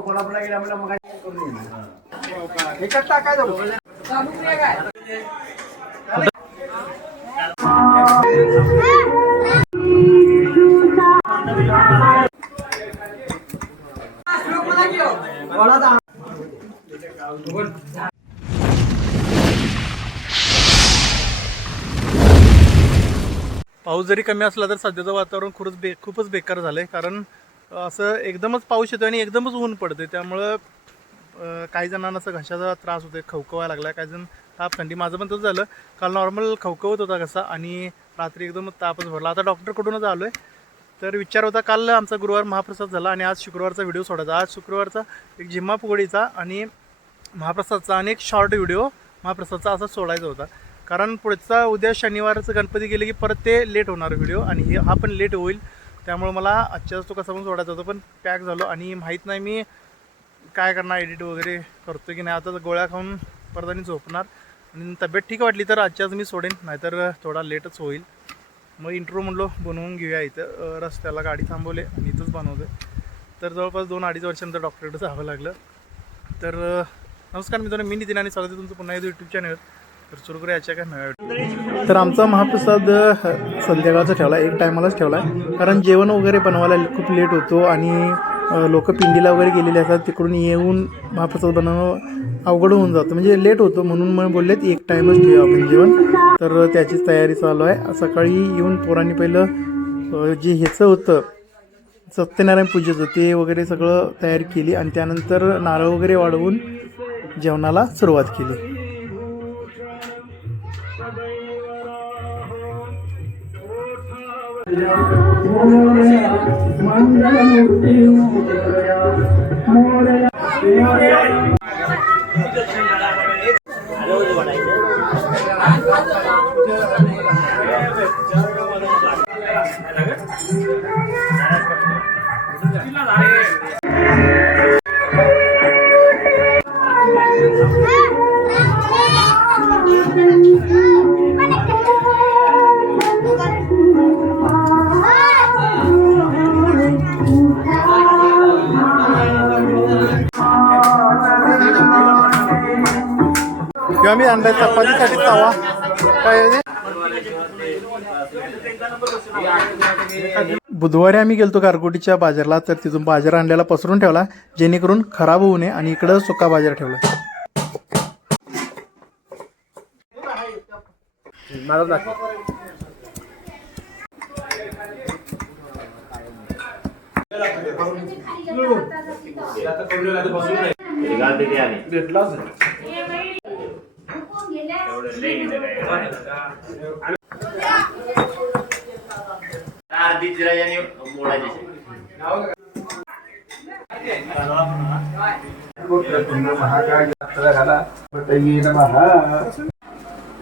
कोल्हापूरला गेला मग एकच टाकायचं पाऊस जरी कमी असला तर सध्याचं वातावरण खूपच बे खूपच बेकार झालं आहे कारण असं एकदमच पाऊस येतो आणि एकदमच ऊन पडते त्यामुळं काही जणांना असं घशाचा त्रास होतो खवखवायला लागला काही जण ताप थंडी. माझं पण तसं झालं. काल नॉर्मल खवखवत होता कसा आणि रात्री एकदमच तापच भरला. आता डॉक्टरकडूनच आलो आहे तर विचार होता काल आमचा गुरुवार महाप्रसाद झाला आणि आज शुक्रवारचा व्हिडिओ सोडायचा. आज शुक्रवारचा एक झिम्मा फुगडीचा आणि महाप्रसादचा आणि एक शॉर्ट व्हिडिओ महाप्रसादचा असा सोडायचा होता. कारण पुढचा उद्या शनिवारचं गणपती गेले की परत ते लेट होणार व्हिडिओ आणि हे हा पण लेट होईल. त्यामुळं मला आजच्याच तो कसा पण सोडायचा होता पण पॅक झालो आणि माहीत नाही मी काय करणार एडिट वगैरे करतो की नाही. आता गोळ्या खाऊन परत आणि झोपणार. आणि तब्येत ठीक वाटली तर आजच्याच मी सोडेन नाहीतर थोडा लेटच होईल. मग इंट्रो म्हणलो बनवून घेऊया इथं. रस्त्याला गाडी थांबवले आणि इथंच बनवते तर जवळपास दोन अडीच वर्षानंतर डॉक्टरकडे जावं लागलं. तर नमस्कार मित्रांनो मी नितीन आणि स्वागत आहे तुमचं पुन्हा एकदा यूट्यूब चॅनल तर सुरू करूया याच्या काय तर आमचा महाप्रसाद संध्याकाळचा ठेवला एक टायमालाच ठेवला आहे कारण जेवण वगैरे बनवायला खूप लेट होतो आणि लोक पिंडीला वगैरे गेलेले असतात. तिकडून येऊन महाप्रसाद बनवणं अवघड होऊन जातं. म्हणजे लेट होतो म्हणून मग बोललेत एक टाईमच ठेवूया आपण जेवण. तर त्याचीच तयारी चालू आहे. सकाळी येऊन पोरांनी पहिलं जे ह्याचं होतं सत्यनारायण पूजेचं ते वगैरे सगळं तयारी केली आणि त्यानंतर नारळ वगैरे वाढवून जेवणाला सुरुवात केली. മോരയ മംഗളമൂർത്തി മോരയ किंवा मी अंडा चपातीसाठी तवा. ते? बुधवारी आम्ही गेलतो गारगोटीच्या बाजारला तर तिथून बाजार आणलेला पसरून ठेवला जेणेकरून खराब होऊ नये आणि इकडं सुका बाजार ठेवला. मोडायचे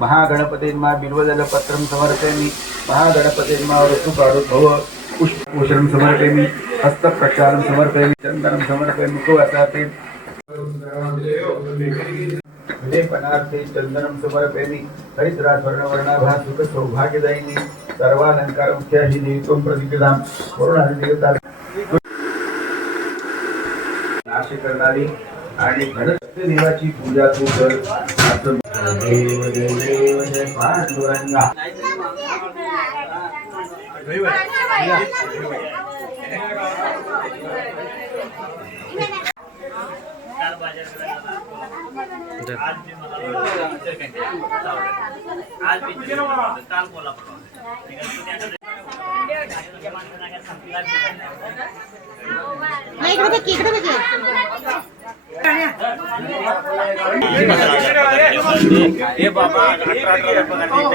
महागणपतीन्मा बिल्वदलपत्रं समर्पयामि महागणपतीन्मा ऋतुपारुभव पुष्पोषणं समर्पयामि हस्तप्रक्षालं समर्पयामि चन्दनं समर्पयामि कुवसाते लेपनार्थे चन्दनं समर्पयामि हरिद्रास्वर्णवर्णाभा सुख सौभाग्यदायिनी सर्वालंकार मुख्या हि देवत्वं प्रतिपदां नाश करणारी आणि देवाची पूजा तू कर देव देव देव जय पांडुरंगा मी काल कोल्हापूर नाही, इकडे बघ की, इकडे बघ की. हे बाबा अठरा अठरा पगार देत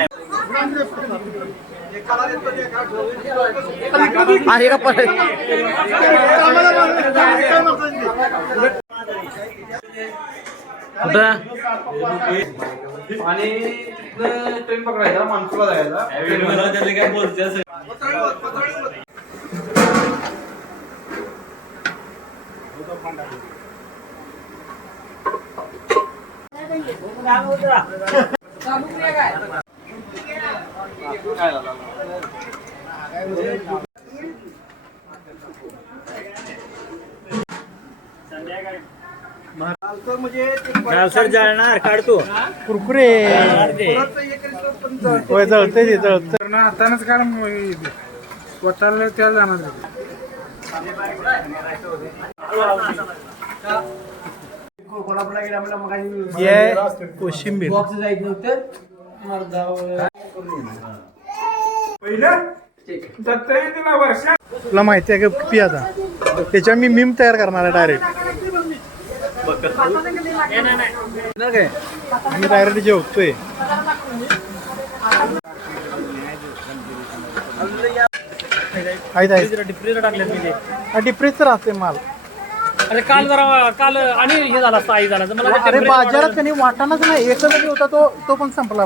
आहे. आणि ट्रेन पकडायचा माणसाला जायचा काय झालं सर जाणार काढतो. कुरकुरे. होय जळते ते जळते हातानच काय स्वतःला त्याला जाणार ही आहे कोशिंबीर. तुला माहिती आहे का पी आता. त्याच्या मी मीम तयार करणार आहे डायरेक्ट मी डायरेक्ट जेवतोय डिप्रेस राहते माल. अरे काल जरा काल आणि हे झाला साई झाला. तर अरे बाजारात कधी वाटाणाच नाही. एकच होता तो तो पण संपला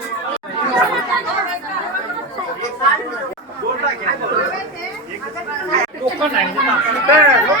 एक टाकलं टाकायचं इथे एक टाक. काही होत थोड्या भाजायला बसा काळी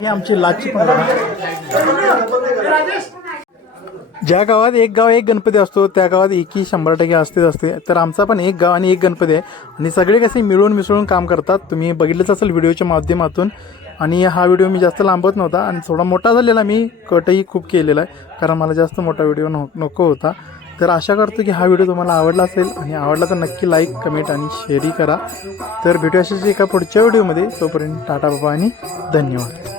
ही आमची लाची पण ज्या गावात एक गाव एक गणपती असतो त्या गावात एकही शंभर टक्के असतेच असते. तर आमचा पण एक गाव आणि एक गणपती आहे. आणि सगळे कसे मिळून मिसळून काम करतात. तुम्ही बघितलंच असेल व्हिडिओच्या माध्यमातून. आणि हा व्हिडिओ मी जास्त लांबत नव्हता. आणि थोडा मोठा झालेला मी कटही खूप केलेला आहे. कारण मला जास्त मोठा व्हिडिओ नको होता. तर आशा करतो की हा व्हिडिओ तुम्हाला आवडला असेल आणि आवडला तर नक्की लाईक कमेंट आणि शेअरही करा. तर भेटू अशाच एका पुढच्या व्हिडिओमध्ये. तोपर्यंत टाटा बाबा आणि धन्यवाद.